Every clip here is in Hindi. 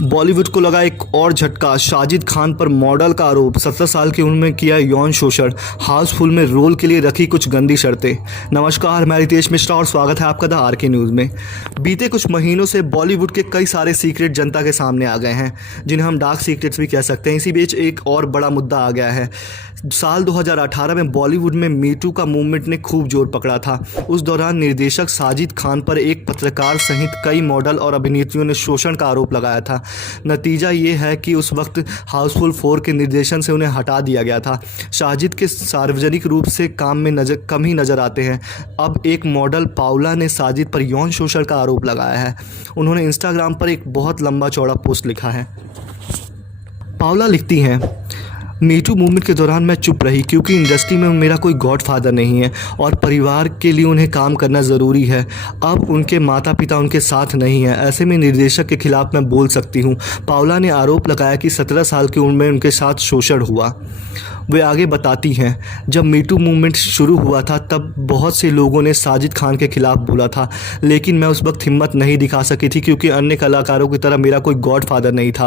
बॉलीवुड को लगा एक और झटका। साजिद खान पर मॉडल का आरोप। 17 साल की उम्र में किया यौन शोषण। हाउसफुल में रोल के लिए रखी कुछ गंदी शर्तें। नमस्कार, मैं रितेश मिश्रा और स्वागत है आपका द आरके न्यूज़ में। बीते कुछ महीनों से बॉलीवुड के कई सारे सीक्रेट जनता के सामने आ गए हैं, जिन्हें हम डार्क सीक्रेट्स भी कह सकते हैं। इसी बीच एक और बड़ा मुद्दा आ गया है। साल 2018 में बॉलीवुड में मीटू का मूवमेंट ने खूब जोर पकड़ा था। उस दौरान निर्देशक साजिद खान पर एक पत्रकार सहित कई मॉडल और अभिनेत्रियों ने शोषण का आरोप लगाया था। नतीजा ये है कि उस वक्त हाउसफुल 4 के निर्देशन से उन्हें हटा दिया गया था। साजिद के सार्वजनिक रूप से काम में कम ही नजर आते हैं। अब एक मॉडल पाउला ने साजिद पर यौन शोषण का आरोप लगाया है। उन्होंने इंस्टाग्राम पर एक बहुत लंबा चौड़ा पोस्ट लिखा है। पाउला लिखती हैं, मीटू मूवमेंट के दौरान मैं चुप रही क्योंकि इंडस्ट्री में मेरा कोई गॉडफादर नहीं है और परिवार के लिए उन्हें काम करना ज़रूरी है। अब उनके माता पिता उनके साथ नहीं हैं, ऐसे में निर्देशक के खिलाफ मैं बोल सकती हूँ। पाउला ने आरोप लगाया कि 17 साल की उम्र में उनके साथ शोषण हुआ। वे आगे बताती हैं, जब मीटू मूवमेंट शुरू हुआ था तब बहुत से लोगों ने साजिद खान के खिलाफ बोला था, लेकिन मैं उस वक्त हिम्मत नहीं दिखा सकी थी क्योंकि अन्य कलाकारों की तरह मेरा कोई गॉडफादर नहीं था।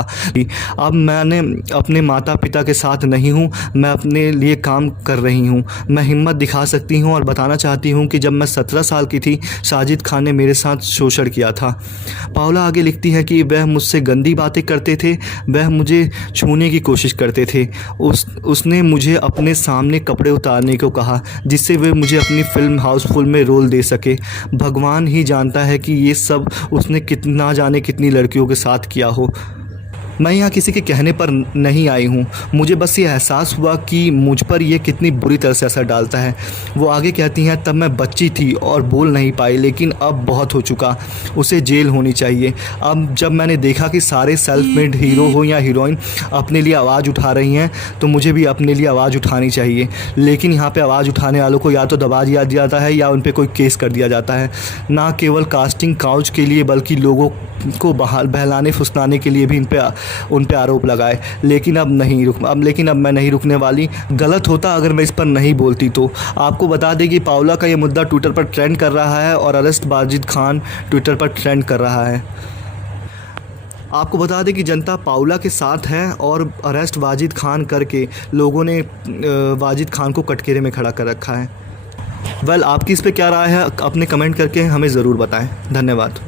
अब मैंने अपने माता पिता के साथ नहीं हूँ, मैं अपने लिए काम कर रही हूँ। मैं हिम्मत दिखा सकती हूँ और बताना चाहती हूँ कि जब मैं 17 साल की थी, साजिद खान ने मेरे साथ शोषण किया था। पाउला आगे लिखती है कि वह मुझसे गंदी बातें करते थे, वह मुझे छूने की कोशिश करते थे। उसने मुझे अपने सामने कपड़े उतारने को कहा जिससे वे मुझे अपनी फिल्म हाउसफुल में रोल दे सके। भगवान ही जानता है कि ये सब उसने कितना जाने कितनी लड़कियों के साथ किया हो। मैं यहाँ किसी के कहने पर नहीं आई हूँ, मुझे बस ये एहसास हुआ कि मुझ पर यह कितनी बुरी तरह से असर डालता है। वो आगे कहती हैं, तब मैं बच्ची थी और बोल नहीं पाई, लेकिन अब बहुत हो चुका, उसे जेल होनी चाहिए। अब जब मैंने देखा कि सारे सेल्फ मेड हीरो हो या हीरोइन अपने लिए आवाज़ उठा रही हैं, तो मुझे भी अपने लिए आवाज़ उठानी चाहिए। लेकिन यहाँ पर आवाज़ उठाने वालों को या तो दबा दिया जाता है या उन पर कोई केस कर दिया जाता है। ना केवल कास्टिंग काउच के लिए बल्कि लोगों को बहलाने फुसलाने के लिए भी उन पे आरोप लगाए। लेकिन अब मैं नहीं रुकने वाली। गलत होता अगर मैं इस पर नहीं बोलती तो। आपको बता दें कि पाउला का ये मुद्दा ट्विटर पर ट्रेंड कर रहा है और अरेस्ट वाजिद खान ट्विटर पर ट्रेंड कर रहा है। आपको बता दें कि जनता पाउला के साथ है और अरेस्ट वाजिद खान करके लोगों ने वाजिद खान को कटघरे में खड़ा कर रखा है। आपकी इस पर क्या राय है? अपने कमेंट करके हमें ज़रूर बताएं। धन्यवाद।